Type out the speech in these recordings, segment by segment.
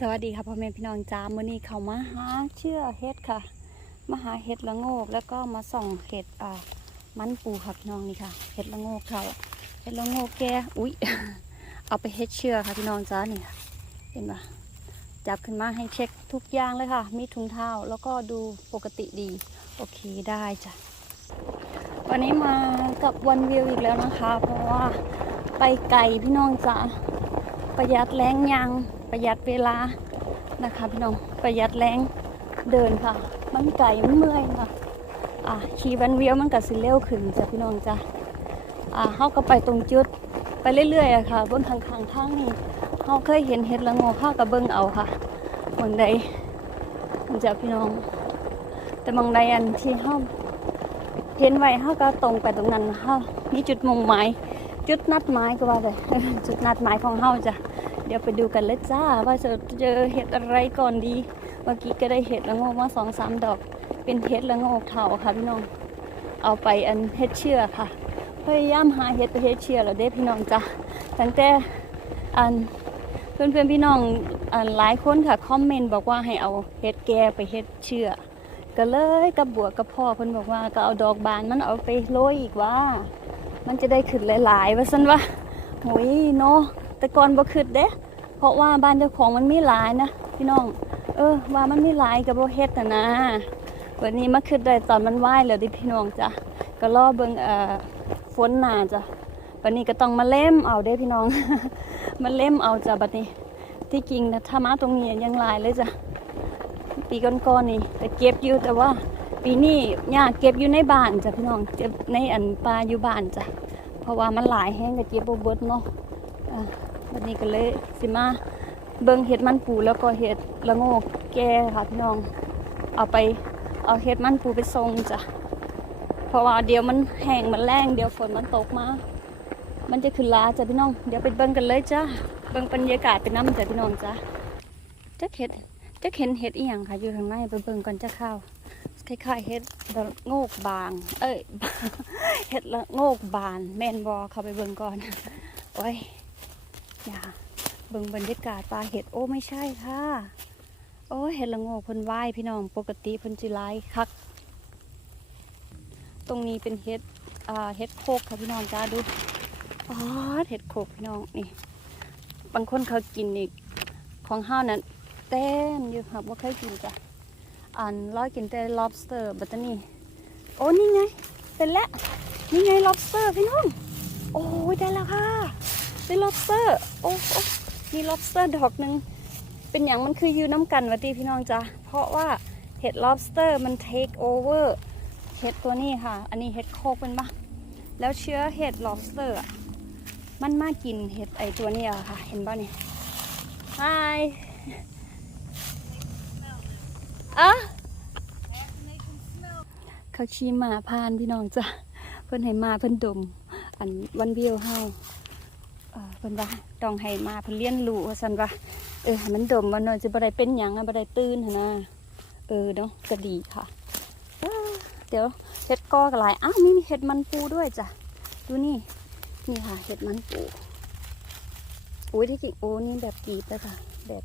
สวัสดีค่ะพ่อแม่พี่น้องจ้ามื้อนี้เขามาหาเชื่อเฮ็ดค่ะมาหาเห็ดละโงก แล้วก็มาส่องเห็ดอ่ามันปูค่ะพี่น้องนี่ค่ะเห็ดละโงกเขาเห็ดละโงกแกอุ๊ยเอาไปเฮ็ดเชื่อค่ะพี่น้องจ้านี่ค่ะเห็นปะจับขึ้นมาให้เช็คทุกอย่างเลยค่ะ มีถุงเท้าแล้วก็ดูปกติดี โอเคได้จ้ะวันนี้มากับวันวิวอีกแล้วนะคะ เพราะว่าไปไกลพี่น้องจ้าประหยัดแรงยัง ประหยัดเวลานะคะพี่น้องประหยัดแรงเดินค่ะ มันไก่มันเมื่อยค่ะอ่าขี่วันเวียวมันก็สิเร็วขึ้นจ้ะพี่น้องจ้ะอ่าเฮาก็ไปตรงจุดไปเรื่อยๆอะค่ะบนทางข้างทางนี่เฮาเคยเห็นเห็ดละงกเฮาก็เบิ่งเอาค่ะบางใดมันจะพี่น้อง แต่บางใดอันที่เฮาเห็นไว้เฮาก็ตรงไปตรงนั้นเฮามีจุดมุ่งหมายจุดนัดหมายก็ว่าเลยจุดนัดหมายของเฮาจ้ะ เดี๋ยวไปดูกันเลยจ้า ว่าจะเจอเห็ดอะไรก่อนดี เมื่อกี้ก็ได้เห็ดละโงกมาสองสามดอก เป็นเห็ดละโงกเถาค่ะพี่น้อง เอาไปอันเห็ดเชื่อค่ะ พยายามหาเห็ดไปเห็ดเชื่อแล้วเด้พี่น้องจ้ะตั้งแต่อันเพื่อนเพื่อนๆพี่น้องอันหลายคนค่ะคอมเมนต์บอกว่าให้เอาเห็ดแก่ไปเห็ดเชื่อก็เลยกับบวกกับพ่อเพิ่นบอกว่าก็เอาดอกบานมันเอาไปโรยอีกว่า มันจะได้ขึ้นหลายๆว่าซั่นว่าโอ้ยเนาะ แต่ก่อนบ่คิดเด้ เพราะว่าบ้านเจ้าของมันไมีหลายนะพี่น้อง เออ ว่ามันไมีหลายกับบ่เฮ็ดนะนะวันนี้มาคิดได้ตอนมันไหวแล้วดิพี่น้องจ้ะก็รอเบิงเอ่อฝนหนาจ้ะวันนี้ก็ต้องมาเล่มเอาเด้พี่น้อง มาเล่มเอาจ้ะบัดนี้ ที่จริงนะถ้ามาตรงนี้ยังหลายเลยจ้ะปีก่อนๆนี่แต่เก็บอยู่แต่ว่าปีนี้ย่าเก็บอยู่ในบ้านจ้ะพี่น้องเก็บในอันปลาอยู่บ้านจ้ะเพราะว่ามันหลายแห้งก็เก็บบ่เบิดเนาะ วันนี้ก็เลยสิมาเบิ่งเห็ดมันปูแล้วก็เห็ดละโงกแก่ค่ะพี่น้อง เอาไปเอาเห็ดมันปูไปส่งจ้ะ เพราะว่าเดี๋ยวมันแห้งมันแรงเดี๋ยวฝนมันตกมา มันจะขึ้นลาจ้ะพี่น้อง เดี๋ยวไปเบิ่งกันเลยจ้ะ เบิ่งบรรยากาศไปน้ำจ้ะพี่น้องจ้ะจะเห็ดจะเห็นเห็ดอีหยังค่ะอยู่ทางในไปเบิ่งก่อนจะเข้าคล้ายๆเห็ดละโงกบาง เอ้ย เห็ดละโงกบานแมนบอเข้าไปเบิ่งก่อน โอ้ย อย่าเบิ่งบรรยากาศปลาเห็ดโอ้ไม่ใช่ค่ะ โอ้เห็ดละโงกเพิ่นไหวายพี่น้องปกติเพิ่นจิไลคัก ตรงนี้เป็นเห็ดอ่าเห็ดโคกค่ะพี่น้องจ้าดูอ๋อเห็ดโคกพี่น้องนี่ บางคนเขากินอีกของห้าวนั้นเต็มอยู่ค่ะว่าเคยกินจ้ะอันร้อยกินแต่ lobster บัตตานี่โอ้นี่ไงเป็นแล้วนี่ไง lobster พี่น้อง โอ้ยได้แล้วค่ะได้ lobster อ้โอ้มี lobster ดอกหนึ่งเป็นอย่างมันคือยู่น้ำกันวะตีพี่น้องจ้ะเพราะว่าเห็ด lobster มัน take over เห็ดตัวนี้ค่ะ อันนี้เห็ดโคกเป็นปะแล้วเชื้อเห็ด lobster มันมากินเห็ดไอตัวนี้ยค่ะ เห็นป่ะเนี่ย Hi อะเขาชี้หมาพานพี่น้องจ้ะเพิ่นให้มาเพิ่นดม อันวันเบียวเฮา เพิ่นว่าต้องให้มาเพิ่นเรียนรู้ว่าซั่นว่าเออให้มันดมว่าหน่อยสิบ่ได้เป็นหยังอะบ่ได้ตื่นหั่นนะเออเนาะก็ดีค่ะเดี๋ยวเห็ดกอกหลายอ้าวมีเห็ดมันปูด้วยจ้ะดูนี่นี่ค่ะเห็ดมันปูอุ้ยที่จริงโอ้นี่แบบกีบเลยค่ะ แบบ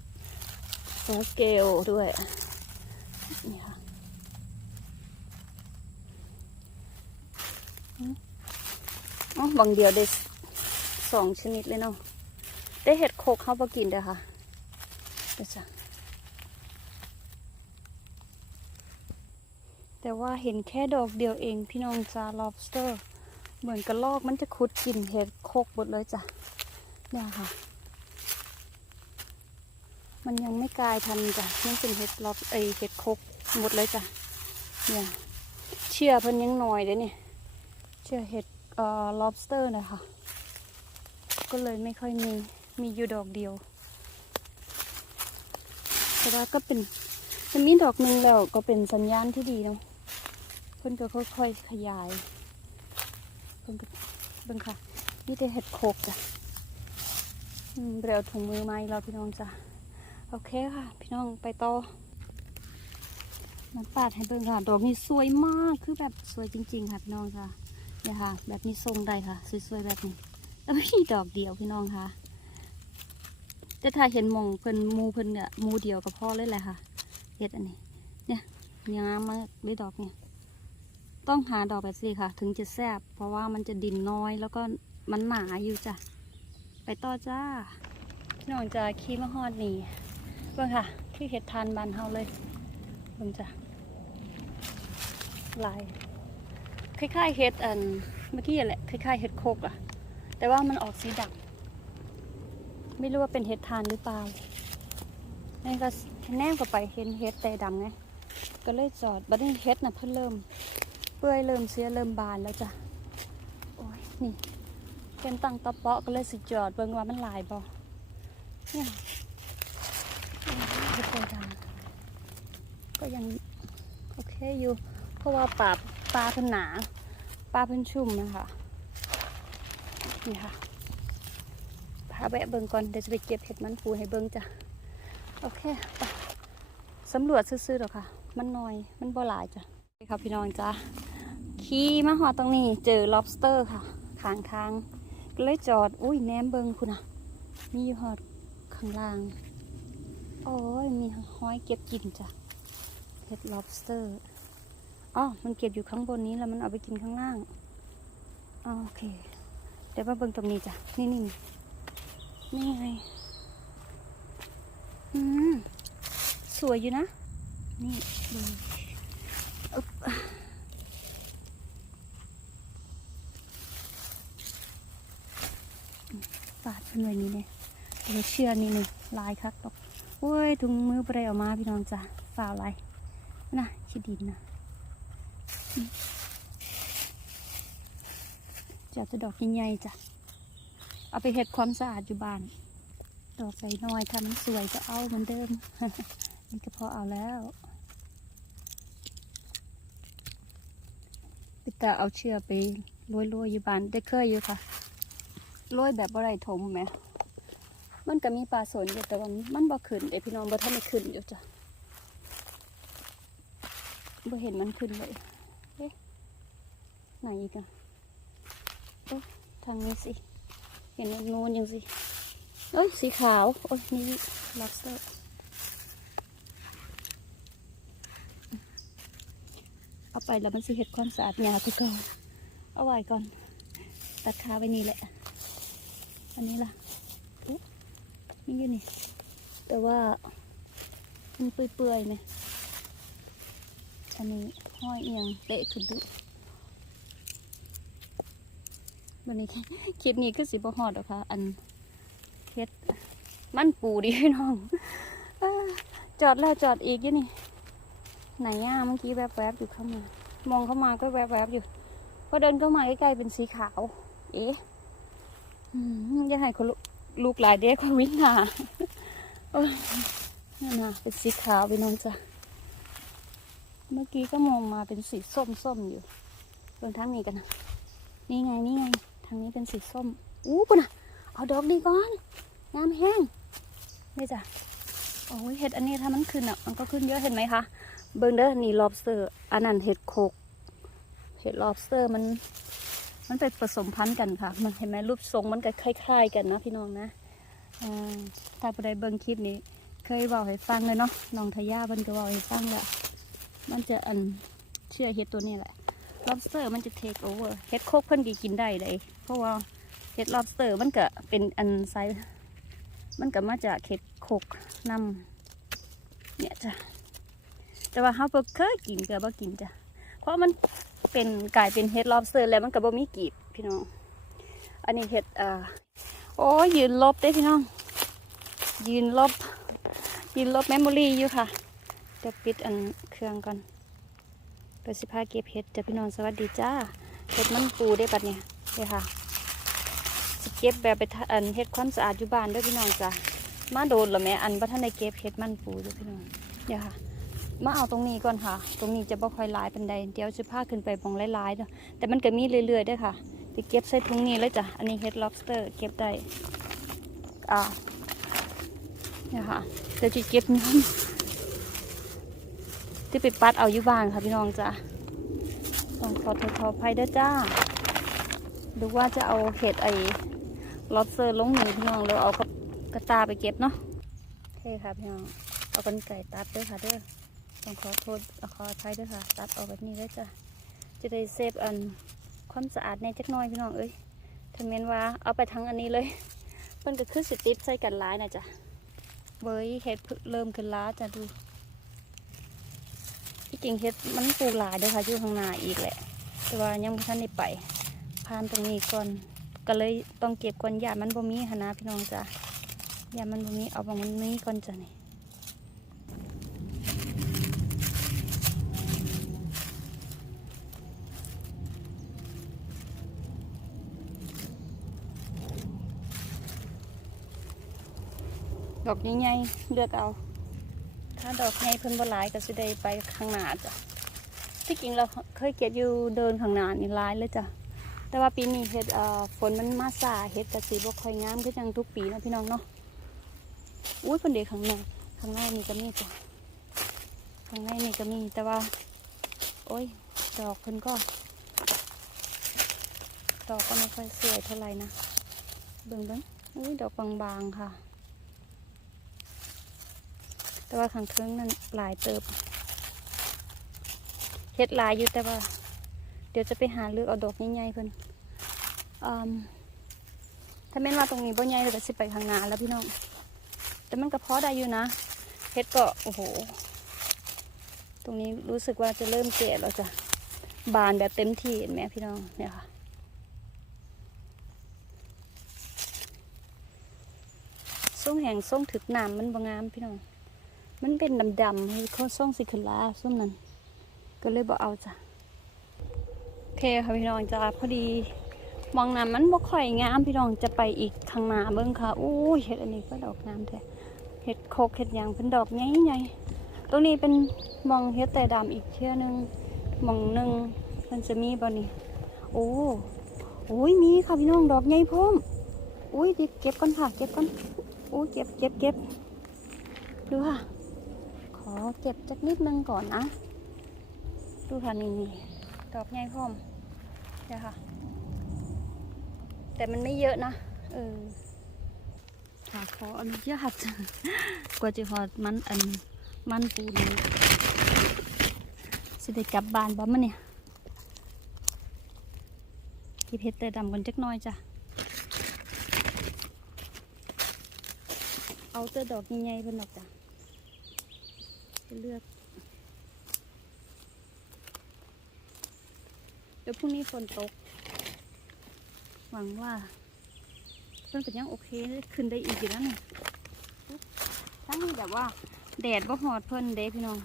ซอสเกลด้วยนี่ค่ะอ๋อบางเดียวได้ สองชนิดเลยเนาะได้เห็ดโคกเข้าไปกินเด้อค่ะเดี๋ยวจ้ะแต่ว่าเห็นแค่ดอกเดียวเองพี่น้องจ้า lobster เหมือนกระลอกมันจะขุดกินเห็ดโคกหมดเลยจ้ะเนี่ยค่ะ มันยังไม่กลายพันธุ์จ้ะยังเป็นเห็ดลอบเอเห็ดโคกหมดเลยจ้ะเนี่ยเชื่อเพิ่นยังหน้อยเด้เนี่ยเชื่อเห็ดเอ่อ lobster นะคะ ก็เลยไม่ค่อยมี มีอยู่ดอกเดียว แต่ว่าก็เป็นมันมีดอกหนึ่งแล้วก็เป็นสัญญาณที่ดีเนาะเพิ่นก็ค่อยๆขยายเพิ่นก็เบิ่งค่ะนี่แต่เห็ดโคกจ้ะเดี๋ยวถุงมือมาอีกแล้วพี่น้องจ้ะโอเคค่ะ พี่น้องไปต่อน้ำปาดให้เบิ่งค่ะ ดอกนี้สวยมากคือแบบสวยจริง ๆ ค่ะพี่น้องจ้ะเนี่ยค่ะ แบบนี้ทรงได้ค่ะ สวยๆแบบนี้ แล้วมีดอกเดียวพี่น้องค่ะแต่ถ้าเห็นมองเพิ่นมูเพิ่นเนี่ยมูเดียวก็พอเลยแหละค่ะเห็ดอันนี้ เนี่ยงามมากเลยดอกเนี่ย ต้องหาดอกแบบนี้ค่ะ ถึงจะแซ่บเพราะว่ามันจะดินน้อยแล้วก็มันหนาอยู่จ้ะไปต่อจ้าพี่น้องจะขี่มาฮอดนี่เบิ่งค่ะคือเห็ดทานบานเฮาเลยเบิ่งจ้ะลายคล้ายๆเห็ดอันเมื่อกี้แหละคล้ายๆเห็ดโคกอะ แต่ว่ามันออกสีดำไม่รู้ว่าเป็นเห็ดทานหรือเปล่านี่ก็แนมเข้าไปเห็นเห็ดแต่ดำไงก็เลยจอดบัดนี้เห็ดน่ะเพิ่นเริ่ม เปื่อยเริ่มเสียเริ่มบานแล้วจ้ะโอ้ยนี่เป็นตั้งตะเปาะก็เลยสิจอดเบิ่งว่ามันลายบ่เนี่ยเห็ดแต่ดำก็ยังโอเคอยู่ เพราะว่าปลาปลาเพิ่นหนาปลาเพิ่นชุ่มนะคะ นี่ค่ะพาแวะเบิ่งก่อนเดี๋ยวจะไปเก็บเห็ดมันปูให้เบิ่งจ้ะโอเคไปสำรวจซื่อๆหรอกค่ะ มันน้อยมันบ่หลายจ้ะนี่ค่ะพี่น้องจ้ะขี่มาหอตรงนี้เจอ lobster ค่ะขางทางก็เลยจอดอุ้ยแหนมเบิ่งคุณน่ะมีหอดข้างล่าง โอ้ยมีหอยเก็บกินจ้ะเห็ด lobster อ๋อมันเก็บอยู่ข้างบนนี้แล้วมันเอาไปกินข้างล่างโอเค เดี๋ยวมาเบิ่งตรงนี้จ้ะ นี่นี่นี่ไง อืม สวยอยู่นะ นี่ดูอึ๊บปาดขึ้นไว้นี่เนี่ยเดี๋ยวเชื่อนี่นี่ลายคักดอกโอ้ยถุงมือไปได้ออกมาพี่น้องจ้ะฝ่าลายนะขี้ดินนะ จะจะดอกใหญ่ๆจ้ะ เอาไปเห็ดความสะอาดอยู่บ้าน ดอกใส่น้อยถ้ามันสวยจะเอาเหมือนเดิม นี่ก็พอเอาแล้วไปแต่เอาเชือกไปโรยๆอยู่บ้านได้เคยอยู่ค่ะโรยแบบบ่ไรถมไหม มันก็มีปลาสนอยู่แต่ว่ามันบ่ขึ้นเดี๋ยวพี่น้องบ่ทันได้ขึ้นอยู่จ้ะบ่เห็นมันขึ้นเลยเอ๊ะไหนอีกอะ ทางนี้สิ เห็นนูนยังสิเอ้ย สีขาว โอ้ย นี่ lobster เอาไปแล้วมันสิเห็ดความสะอาดยาไปก่อน เอาไว้ก่อน ตัดขาไปนี่แหละ อันนี้ล่ะอุ๊ยนี่อยู่นี่ แต่ว่า มันเปื่อยๆไหมอันนี้ห้อยเอียงเตะขึ้นดู วันนี้คลิปนี้คือสิบหอดหรอกค่ะ อันเฮ็ดมันปูดีพี่น้องอจอดแล้วจอดอีกยู่นี่ ไหนอะเมื่อกี้แวบๆอยู่เข้ามา มองเข้ามาก็แวบๆอยู่พอเดินเข้ามาใกล้ๆเป็นสีขาว เอ๊ะยังให้คนลูกหลายเด็กคนวิ่งหาโอ้ยนั่นน่ะเป็นสีขาวพี่น้องจ้ะเมื่อกี้ก็มองมาเป็นสีส้มๆอยู่เบิ่งทางนี้กันนะนี่ไงนี่ไงางนี้เป็นสีส้ม อู้ปุ่นะเอาดอกนี้ก่อน งามแห้ง นี่จ้ะ โอ้ยเห็ดอันนี้ถ้ามันขึ้นอะ มันก็ขึ้นเยอะเห็นไหมคะ เบิ่งเด้อ นี่ lobster อันนั้นเห็ดโคก เห็ด lobster มัน มันไปผสมพันธุ์กันค่ะ มันเห็นไหมรูปทรงมันก็คล้ายๆกันนะพี่น้องนะถ้าผู้ใดเบิ่งคลิปนี้ เคยบอกให้ฟังเลยเนาะ น้องทายาเพิ่นก็บอกให้ฟังแหละมันจะอันเชื่อเห็ดตัวนี้แหละ lobster มันจะ take over เห็ดโคกเพิ่นก็กินได้เลย ราะว่าเห็ด lobster มันก็เป็นอันไซส์มันก็มาจากเห็ดโคกนำเนี่ยจ้ะแต่ว่าเฮาบ่เคยกินเก็บ่กินจ้ะเพราะมันเป็นกลายเป็นเห็ด lobster แล้วมันก็บ่มีกีบพี่น้องอันนี้เห็ดอ่าโอ้ยืนลบเด้พี่น้อง ยืนลบ ยืนลบเมมโมรี่อยู่ค่ะเดี๋ยวปิดอันเครื่องก่อนเดี๋ยวสิพาเก็บเห็ดจ้ะพี่น้องสวัสดีจ้าเห็ดมันปูได้ปัดเนี่ยเลยค่ะ เก็บแบบไปอันเห็ดความสะอาดอยู่บ้านด้วยพี่น้องจ้ะมาโดนหรอแม่อันบ่ท่านได้เก็บเห็ดมันปูด้วยพี่น้องเดี๋ยวค่ะ มาเอาตรงนี้ก่อนค่ะ ตรงนี้จะบ่ค่อยลายเปันใดเดี๋ยวสิพาขึ้นไปบองลายๆเด้อแต่มันก็มีเรื่อยๆด้วยค่ะไปเก็บใส่ถุงนี้เลยจ้ะอันนี้เห็ด lobster เก็บได้อ่าเนี่ยค่ะเดี๋ยวจะเก็บน้ำที่ไปปัดเอาอยู่บ้านค่ะพี่น้องจ้ะต้องขอโทษขออภัยด้วยจ้าดูว่าจะเอาเห็ดไอ ลอบเซอร์ลงหนึ่งพี่น้องแล้วเอากับกระตาไปเก็บเนาะโอเคค่ะพี่น้องเอากันไก่ตัดด้วยค่ะเด้อต้องขอโทษขออภัยด้วยค่ะ ตัดออกแบบนี้เลยจ้ะจะได้เซฟอันความสะอาดในจักหน้อยพี่น้องเอ้ยถ้าเมนว่าเอาไปทั้งอันนี้เลยเพิ่นก็คือสติดใส่กันหลายนะจ้ะเบยเห็ดเพิ่งเริ่มขึ้นล้าจ้ะดูที่จริงเฮ็ดมันปลูกหลายเด้อค่ะอยู่ข้างหน้าอีกแหละ แต่ว่ายังไม่ทันได้ไปผ่านตรงนี้ก่อน ก็เลยต้องเก็บก่อนยามันบ่มีหนนะพี่น้องจ้ะยามันบ่มีเอาบางมันมีก่อนจ้ะนี่ดอกใหญ่ๆเลือกเอา ถ้าดอกใหญ่เพิ่นบ่หลายก็สิได้ไปข้างหน้าจ้ะที่จริงเราเคยเก็บอยู่เดินข้างหน้านี่หลายเลยจ้ะ แต่ว่าปีนี้เห็ดเอ่อฝนมันมาสาเห็ดกระสีบ่ค่อยงามก็จังทุกปีนะพี่น้องเนาะอุ้ยเพิ่นเด็กข้างในข้างในนี่ก็มีจ้ะข้างในนี่ก็มีแต่ว่า โอ้ยดอกเพิ่นก็ดอกก็ไม่ค่อยสวยเท่าไหร่นะเบิ่งเบิ่งอุ้ยดอกบางๆค่ะ แต่ว่าข้างเทิงนั่นหลายเติบเฮ็ดหลายอยู่แต่ว่า เดี๋ยวจะไปหาเลือกเอาดอกใหญ่ๆเพิ่นถ้าแม่นว่าตรงนี้บ่ใหญ่เลยก็สิไปข้างหน้าแล้วพี่น้อง แต่มันก็พอได้อยู่นะเฮ็ดก็โอ้โห ตรงนี้รู้สึกว่าจะเริ่มแก่แล้วจ้ะบานแบบเต็มที่เห็นไหมพี่น้องเนี่ยค่ะส้มแห้งส้มถึกน้ำมันบางามพี่น้อง มันเป็นดำๆให้เขาส้มสิขึ้นลาส้มนั้น ก็เลยบอกเอาจ้ะ อเคค่ะพี่น้องจ้าพอดีมองน้ำมันบ่ค่อยงามพี่น้องจะไปอีกข้างหน้าเบิ่งค่ะอู้ยเห็ดอันนี้ก็ดอกงามแท้เห็ดโคกเห็ดหยางเป็นดอกใหญ่ๆตรงนี้เป็นมองเห็ดแต่ดำอีกเที่ยนึงมองหนึ่งมันจะมีบ่นี่โอ้โอ้ยมีค่ะพี่น้องดอกใหญ่พร้อมอุ้ยดิเก็บก่อนค่ะเก็บก่อนอู้เก็บเก็บเก็บดูค่ะขอเก็บจักนิดนึงก่อนนะดูค่ะนี่นี่ ดอกใหญ่พร้อมเนี่ยค่ะ แต่มันไม่เยอะนะเออค่ะขออนุญาตกว่าจะหอดมันอันมันปูนี้สิได้กลับบ้านบ่มันเนี่ยกิบเห็ดแต่ดำกันจักน้อยจ้ะ เอาแต่ดอกใหญ่ๆเพิ่นดอกจ้ะเลือก ดี๋ยวพรุ่งนี้ฝนตก หวังว่าเพื่อนก็ยังโอเคขึ้นได้อีกอยู่แล้วนี่ทั้งนี้แบบว่า แดดว่าหอดเพิ่นเด้พี่น้อง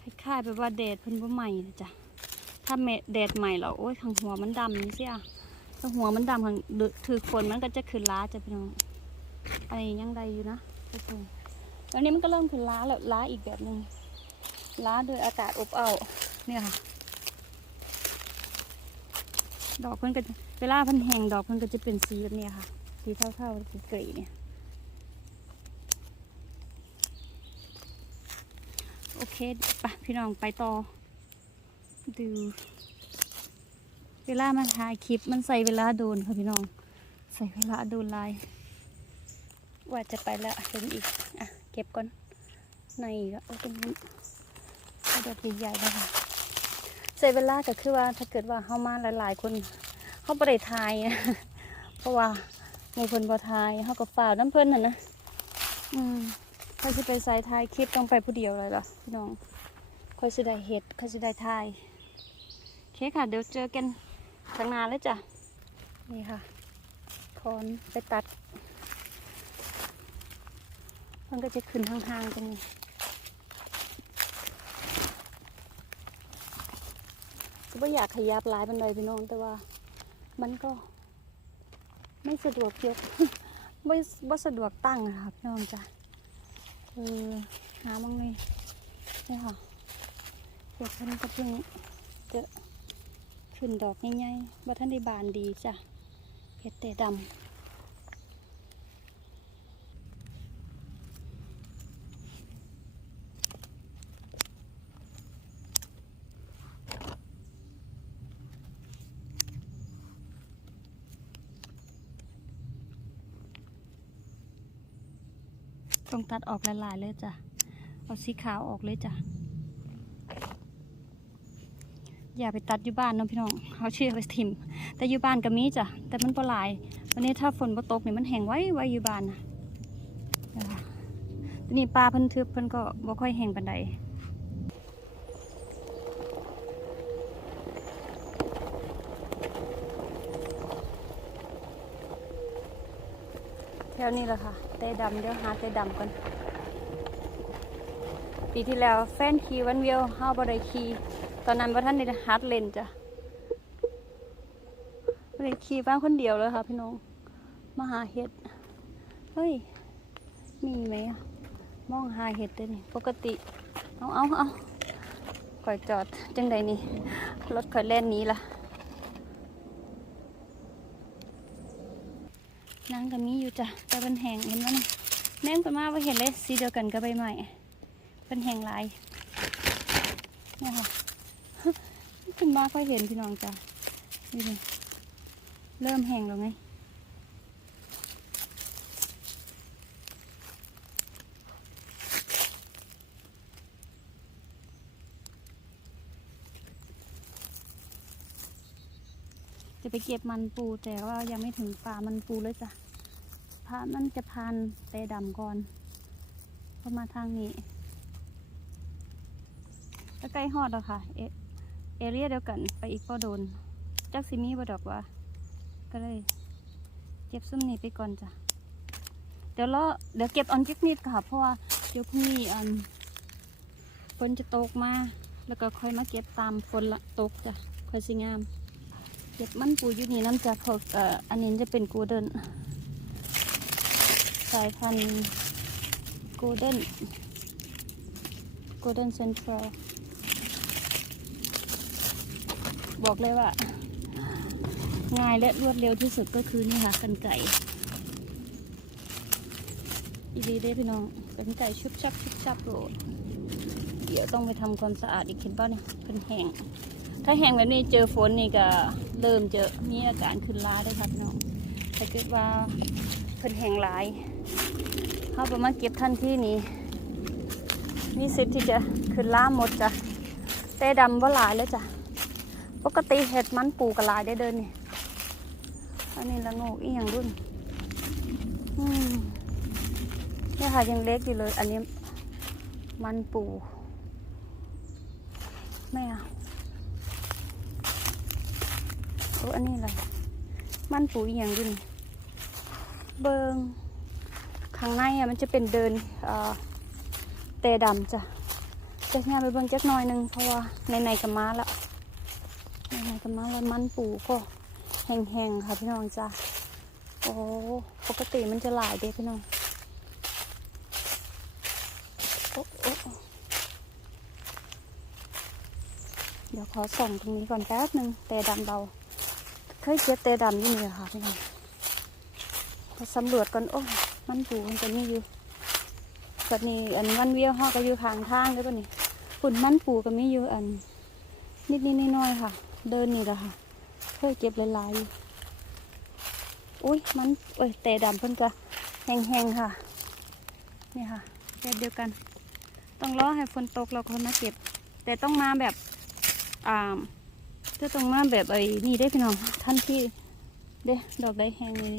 คล้ายๆแบบว่าแดดเพิ่นว่าใหม่นะจ้ะถ้าแม่แดดใหม่แล้วโอ้ยข้างหัวมันดำนี่เสียถ้าหัวมันดำข้างถือฝนมันก็จะขึ้นล้าจ้ะพี่น้องอันนี้ยังได้อยู่นะทุกคนแล้วนี้มันก็เริ่มขึ้นล้าแล้วล้าอีกแบบหนึ่งล้าโดยอากาศอบอ้าว เนี่ยค่ะ ดอกเพิ่นก็จะเวลาเพิ่นแห้งดอกเพิ่นก็จะเป็นสีแบบนี้ค่ะ สีเท่าๆสีเกลี่เนี่ย โอเคไปพี่น้องไปต่อ ดู เวลามันถ่ายคลิปมันใส่เวลาโดนค่ะพี่น้อง ใส่เวลาโดนลาย ว่าจะไปแล้วเห็นอีก อะ เก็บก่อน ในก็โอ้ตรงนั้นเอาดอกใหญ่ๆเลยค่ะ ใช้เวลาก็คือว่าถ้าเกิดว่าเข้ามาหลายๆ คนเขาบ่ได้ทายอะเพราะว่ามู่เพิ่นบ่ทายเขาก็ฝ่าวน้ำเพิ่นน่ะนะอืมเขาสิไปใส่ทายคลิปต้องไปผู้เดียวเลยล่ะพี่น้องค่อยสิได้เฮ็ดค่อยสิได้ทายโอเคค่ะ เดี๋ยวเจอกันข้างน้าเลยจ้ะนี่ค่ะคอนไปตัดมันก็จะขึ้นห่างๆตรงนี้ ก็ไม่อยากขยับลายมันเลยพี่น้องแต่ว่า มันก็ ไม่สะดวกยกไม่ไม่สะดวกตั้งอะค่ะพี่น้องจ้ะเออหามังเลยนี่ค่ะเห็ดมันก็เพิ่งจะขึ้นดอกง่ายๆว่าท่านได้บานดีจ้ะเห็ดแต่ดำ ตัดออกหลายๆเลยจ้ะ เอาสีขาวออกเลยจ้ะ อย่าไปตัดอยู่บ้านเนาะพี่น้องเอาเชือกไปทิม แต่อยู่บ้านก็มีจ้ะ แต่มันปลาย วันนี้ถ้าฝนบ่ตกเนี่ยมันแห้งไว้ไว้อยู่บ้านนะนะคะทีนี้ปลาเพิ่นทึบเพิ่นก็บ่ค่อยแห้งปานใดแถวนี้แหละค่ะ เตดำเดี๋ยวหาเตดำก่อนปีที่แล้วแฟนขี่วันเวียวเฮาบ่ได้ขี่ตอนนั้นว่าท่านได้ฮัดเลนจ้ะบ่ได้ขี่บ้านคนเดียวเลยค่ะพี่น้องมาหาเห็ดเฮ้ยมีไหมอะมองหาเห็ดเลยนี่ปกติเอาเอาเอาก่อยจอดจังใดนี่รถข่อยแล่นนี้ล่ะ นางก็มีอยู่จ้ะแต่เป็นแหงเห็นไหมนี่แม่งก็มาว่าเห็นเลยสีเดียวกันกับใบใหม่เป็นแหงลายเนี่ยค่ะขึ้นมาค่อยเห็นพี่น้องจ้ะนี่เลยเริ่มแหงแล้วไงจะไปเก็บมันปูแต่ว่ายังไม่ถึงป่ามันปูเลยจ้ะ พระมันจะพานเตดำก่อนเข้ามาทางนี้ก็ใกล้ฮอดแล้วค่ะ เอเอเรียเดียวกันไปอีกก็โดน จักซิมีบ่ดอกว่า ก็เลย เก็บซุ้มนี้ไปก่อนจ้ะ เดี๋ยวรอเดี๋ยวเก็บออนจิกนิดค่ะ เพราะว่าเดี๋ยวพรุ่งนี้อันฝนจะตกมา แล้วก็ค่อยมาเก็บตามฝนละตกจ้ะ ค่อยสิงาม เก็บมันปูอยู่นี่น้ำจากเอ่ออันนี้จะเป็นกูเดิน สายพันธุ์โกลเด้นโกลเด้นเซนทรัลบอกเลยว่า ง่ายและรวดเร็วที่สุดก็คือนี่ค่ะกันไก่อีดีเด้พี่น้องกันไก่ชุบชับชุบชับโรดเดี๋ยวต้องไปทำความสะอาดอีกเห็นป่ะเนี่ยเป็นแห้งถ้าแห้งแบบนี้เจอฝนนี่ก็เริ่มเจอมีอาการขึ้นล้าได้ครับน้องถ้าเกิดว่าเพิ่นแห้งหลาย เขาปมาเก็บทันที่นี้มีสิทธิ์ที่จะขึ้นล่าหมดจ้ะเต้ดำว่าหลายเลยจ้ะปกติเห็ดมันปูกระลายได้เดินนี่อันนี้ละโงกอีหยังรุ่นอืมเนี่ยค่ะยังเล็กอยู่เลย อันนี้มันปูไม่เอาโอ้อันนี้อะไรมันปูอีหยังรุ่นเบิง ข้างในอะมันจะเป็นเดินเอ่อเตดำจ้ะจะงานไปเบิ่งจักหน่อยหนึงเพราะว่าในในกับม้าละในในกับม้าแล้วมันปูก็แห้งๆค่ะพี่น้องจ้ะโอ้ปกติมันจะหลายเด้พี่น้องโอ้โอ้เดี๋ยวขอส่องตรงนี้ก่อนแป๊บหนึ่งเตะดำเราเคยเก็บเตะดำอยู่นี่ค่ะพี่น้องสำรวจก่อนโอ้ มันปูมันจะมีอยู่กันี่อันวันเวียวห่อก็อยู่ข้างทางเลยป่ะนี่ฝุ่นมันปูก็มีอยู่อัน นิดนิดน้อยๆค่ะ เดินนี่แหละค่ะเคยเก็บหลายๆอยู่อุ้ยมันโอ้ยแต่ดำเพิ่นก็แห้งๆค่ะ นี่ค่ะแบบเดียวกัน ต้องรอให้ฝนตกเราค่อยมาเก็บ แต่ต้องมาแบบอ่าจะต้องมาแบบไอ้นี่ได้พี่น้องท่านที่เด้ดอกได้แห้งเลย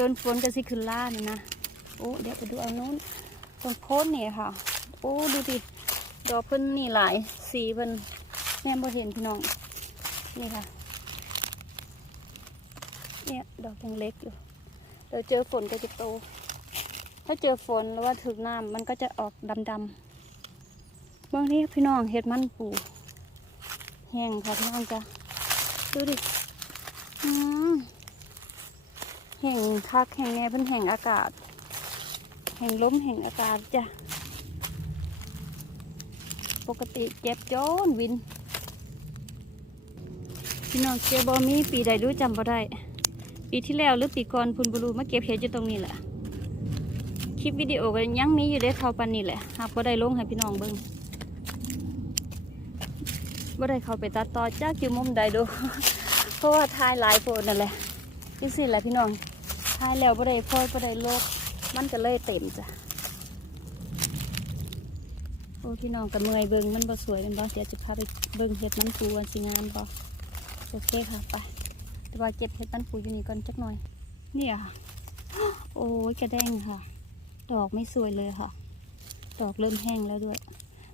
โดนฝนกันสิขึ้นล่านี่นะโอ้เดี๋ยวไปดูเอาโน้นตรงโพนนี่ค่ะ โอ้ดูดิดอกเพิ่นนี่หลายสีเพิ่นแม่บ่เห็นพี่น้องนี่ค่ะ เนี่ยดอกยังเล็กอยู่เดี๋ยวเจอฝนก็จะโต ถ้าเจอฝนหรือว่าถึงน้ำมันก็จะออกดำๆบางทีพี่น้องเห็ดมันปูแห้งค่ะพี่น้องจ้ะดูดิอืม แห่งคักแห่งแง่เป็นแห่งอากาศ แห่งลมแห่งอากาศจ้ะ ปกติเก็บโจนวิน พี่น้องเจอบบอมีปีใดรู้จำบ่ได้ ปีที่แล้วหรือปีก่อนพุนบรูมาเก็บเห็ดอยู่ตรงนี้แหละ คลิปวิดีโอก็ยังมีอยู่ได้เท่าปันนี่แหละหากบ่ได้ลงให้พี่น้องเบิ่งบ่ได้เข้าไปตัดต่อจากอยู่มุมใดดู เพราะว่าทายหลายโพดนั่นแหละ จังสิแหละพี่น้องทายแล้วบ่ได้พอยบ่ได้โลก มันก็เลยเต็มจ้ะ โอ้พี่น้องกับเมื่อยเบิ่งมันบ่สวยเป็นบ่เดี๋ยวจะพาไปเบิ่งเห็ดมันปูวันสิงามบ่โอเคค่ะไป แต่ว่าเก็บเห็ดมันปูอยู่นี่ก่อนจักหน่อย เนี่ยค่ะ โอ้ยกระแดงค่ะ ดอกไม่สวยเลยค่ะ ดอกเริ่มแห้งแล้วด้วย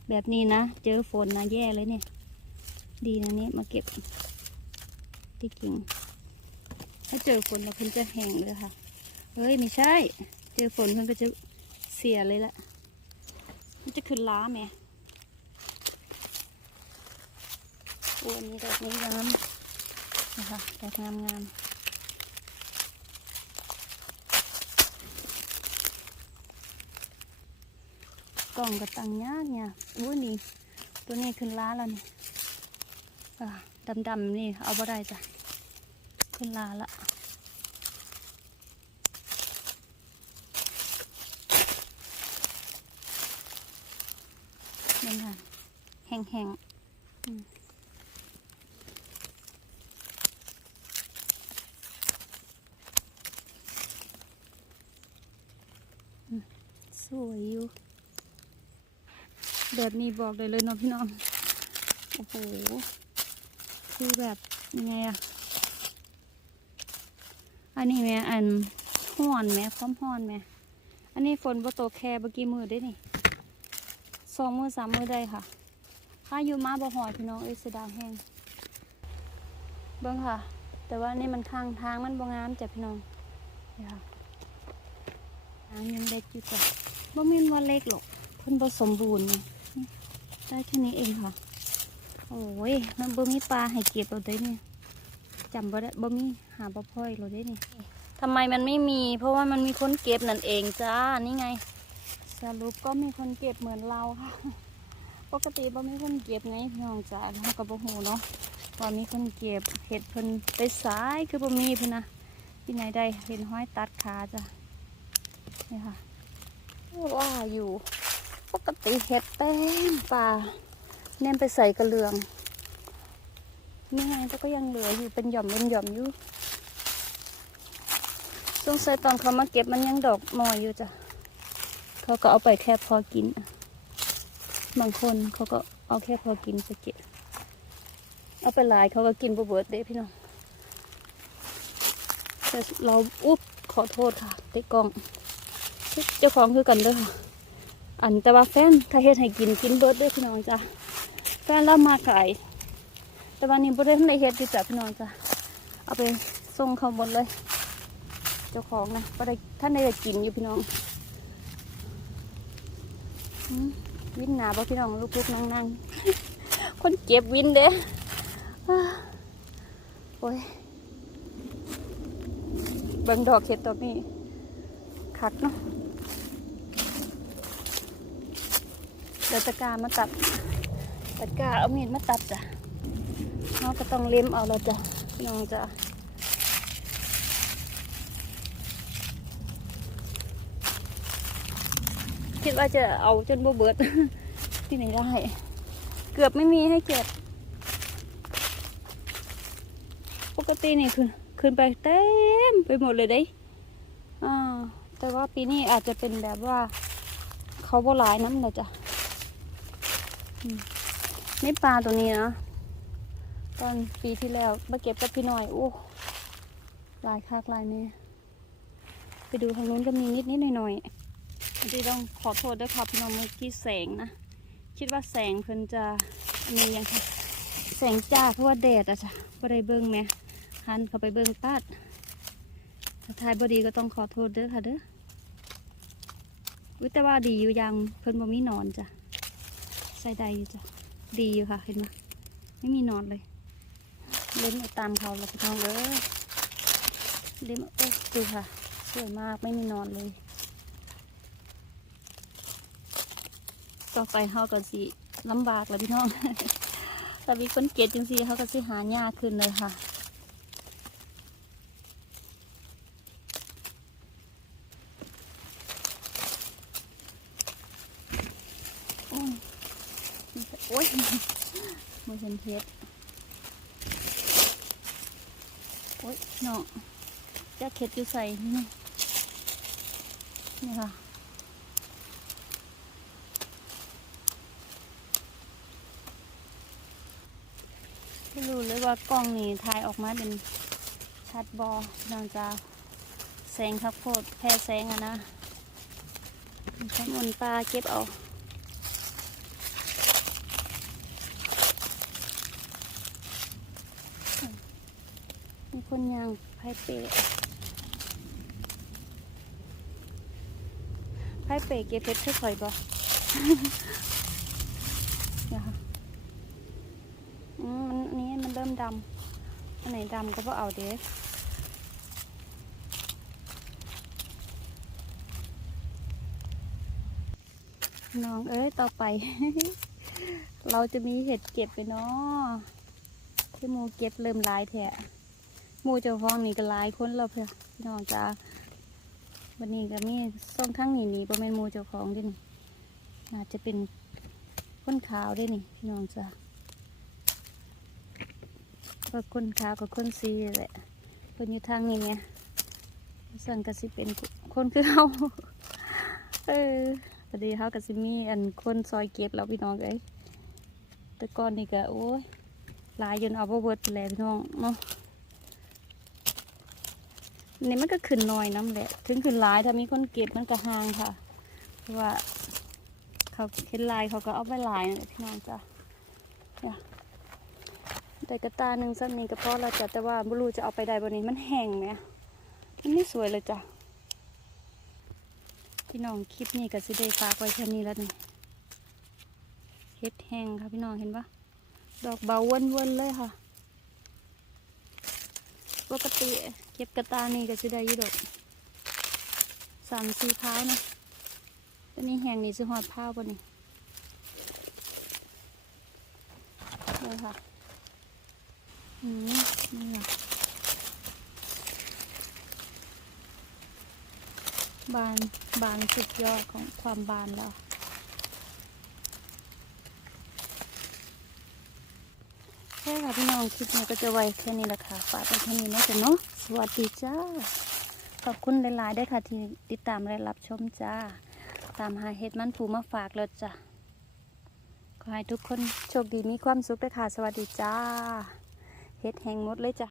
แบบนี้นะ เจอฝนนะแย่เลยเนี่ย ดีนะนี่มาเก็บที่กิ่ง ถ้าเจอฝนแล้วเพิ่นจะแห้งเลยค่ะ เฮ้ยไม่ใช่ เจอฝนเพิ่นก็จะเสียเลยละมันจะขึ้นล้าไหมโอ้อันนี้ดอกนี้งามนะคะดอกงามงามกล่องกระตังยากเนี่ยอู้นี่ตัวนี้ขึ้นล้าแล้วนี่อ่าดำๆนี่เอาบ่ได้จ้ะขึ้นลาละ เดินทางแห้งๆอืมอืมสวยอยู่ แบบนี้บอกเลยเลยเนาะพี่น้อง โอ้โห คือแบบยังไงอะอันนี้แม่อันห่อนแม่พร้อมห่อนแม่อันนี้ฝนบ่ตกแค่เมื่อกี้มือได้นี่สองมือสามมือได้ค่ะ ถ้าอยู่มาบ่หอยพี่น้องเอ้ยเสียดายแห้งเบิ่งค่ะ แต่ว่านี่มันข้างทางมันบ่งามจ้ะพี่น้องนี่ค่ะทางยังเล็กอยู่จ้ะบ่แม่นว่าเล็กหรอกเพิ่นบ่สมบูรณ์ได้แค่นี้เองค่ะ โอ้ยมันบ่มีปลาให้เก็บเราได้เนี่ยจำบ่ได้บ่มีหาบ่พ่อยเราได้นี่ทำไมมันไม่มี เพราะว่ามันมีคนเก็บนั่นเองจ้านี่ไงสรุปก็มีคนเก็บเหมือนเราค่ะ ปกติบ่มีคนเก็บไงพี่น้องจ้าเราก็บ่ฮู้เนาะว่ามีคนเก็บเห็ดเพิ่นไปสายคือบ่มีพุ่นนะที่ไหนได้เห็นห้อยตัดขาจ้ะนี่ค่ะว่าอยู่ปกติเห็ดเต็มป่าแนมไปใส่กระเลืองนี่ไงก็ยังเหลืออยู่เป็นหย่อมเป็นหย่อมอยู่สงสัยตอนเขามาเก็บมันยังดอกมอยอยู่จ้ะเขาก็เอาไปแค่พอกิน บางคนเขาก็เอาแค่พอกินจะเก็บเอาไปหลายเขาก็กินบ่เบิดเด้พี่น้องแต่เราอุ๊บขอโทษค่ะเต็กกองเจ้าของคือกันเด้อค่ะอันแต่ว่าแฟนถ้าเฮ็ดให้กินกินเบิดเด้พี่น้องจ้ะแฟนรับมาขายแต่วันนี้บ่ได้ทันได้เฮ็ดอยู่จ้ะพี่น้องจ้ะเอาไปส่งเขาหมดเลย เจ้าของนะบ่ได้ท่านได้กินอยู่พี่น้องอื วินหนาบ่พี่น้องลูกๆนั่งๆ คนเก็บวินเด้อโอ้ยเบิ่งดอกเห็ดตัวนี้คักเนาะเดี๋ยวตะกามาตัดตะกาเอามีดมาตัดจ้ะเราก็ต้องเล็มเอาแล้วจ้ะน้องจ้ะ คิดว่าจะเอาจนบเบิด ที่ไหนได้ เกือบไม่มีให้เก็บ ปกตินี่ขึ้นขึ้นไปเต็มไปหมดเลยเด้อ่าแต่ว่าปีนี้อาจจะเป็นแบบว่า เขาโบลายน้ำเลยจ้ะนี่ปลาตัวนี้นะ ตอนปีที่แล้วมาเก็บกับพี่หน่อยโอ้ลายคากลายแม่ไปดูทางนู้นก็มีนิดนิดหน่อยหน่อย อันนี้ต้องขอโทษด้วยค่ะพี่น้องเมื่อกี้แสงนะ คิดว่าแสงเพิ่นจะมียังค่ะ แสงจ้าเพราะว่าแดดอะจ้ะก็ได้เบิ้งแม่หันเข้าไปเบิ้งปาดถ้าทายบดีก็ต้องขอโทษเด้อค่ะเด้ออุ๊ยแต่ว่าดีอยู่ยังเพิ่นบ่มีนอนจ้ะใส่ได้อยู่จ้ะดีอยู่ค่ะเห็นไหมไม่มีนอนเลย เล่นตามเขาเลยพี่น้องเอ้ยเล่นโอ้ดูค่ะสวยมากไม่มีนอนเลย ต่อไปเขาก็สิลำบากแล้วพี่น้อง แต่มีคนเกลียดจังสิเขาก็สิหายากขึ้นเลยค่ะโอ้ยโอ้ยมือเป็นเพชรโอ้ยเนาะจะเข็ดอยู่ใส่นี่นี่ค่ะ ไม่รู้เลยว่ากล้องนี่ถ่ายออกมาเป็นชัดบอน้องจะแสงข้าวโพดแพ้แสงอะนะข้างบนปลาเก็บเอามีคนยางไพ่เปะไพ่เปะเก็บเพชรคือข่อยบ่เดี๋ยวค่ะอืมมันอันนี้มันเริ่มดำอันไหนดำก็บ่เอาเด้น้องเอ้ยต่อไป เราจะมีเห็ดเก็บไปเนาะที่หมูเก็บเริ่มลายแท้หมูเจ้าของนี่ก็ลายคนแล้วเพื่อพี่น้องจ้าวันนี้ก็มีส่งทั้งนี่นี่ประมาณมูเจ้าของด้วยนี่อาจจะเป็นคนขาวได้นี่พี่น้องจ้า ก็คนขาวกับคนสีแหละคนอยู่ทางนี้เนี่ยสั่งกสิเป็นคนคือเฮาเออพอดีเฮากสิมีอันคนซอยเก็บแล้วพี่น้องเอ้ยแต่ก่อนนี่ก็โอ้ยลายจนเอาเบิดไปแหล้วพี่น้องเนาะนี่มันก็ขึ้นน้อยน้ำแหละ ถึงขึ้นลายถ้ามีคนเก็บมันก็ห่างค่ะ เพราะว่าเขาเห็นลายเขาก็เอาไปลายนั่นแหละพี่น้องจ้ะเนี่ย ได้กระตาหนึ่งสักนี้ก็พอแล้วจ้ะแต่ว่าบุรูจะเอาไปได้บนนี้มันแห้งไหมมันไม่สวยเลยจ้ะพี่น้องคลิปนี้ก็สิได้ฝากไว้แค่นี้แล้วนี่เฮ็ดแห้งค่ะพี่น้องเห็นปะดอกเบาวนๆเลยค่ะปกติเก็บกระตานี่ก็สิได้ยี่ดอกสามสี่เท้านะตัวนี้แห้งนี่สิหอดผ้าบนนี่เลยค่ะ นี่ค่ะบานบานสุดยอดของความบานแล้วใช่ค่ะพี่น้องคลิปนี้ก็จะไว้แค่นี้แหละค่ะ ฝากไว้แค่นี้นะจ๊ะเนาะ สวัสดีจ้า ขอบคุณหลายๆด้วยค่ะที่ติดตามและรับชมจ้า ตามหาเห็ดมันผูมาฝากแล้วจ้ะ ขอให้ทุกคนโชคดีมีความสุขด้วยค่ะ สวัสดีจ้า เฮ็ดแห้งหมดเลยจ้ะ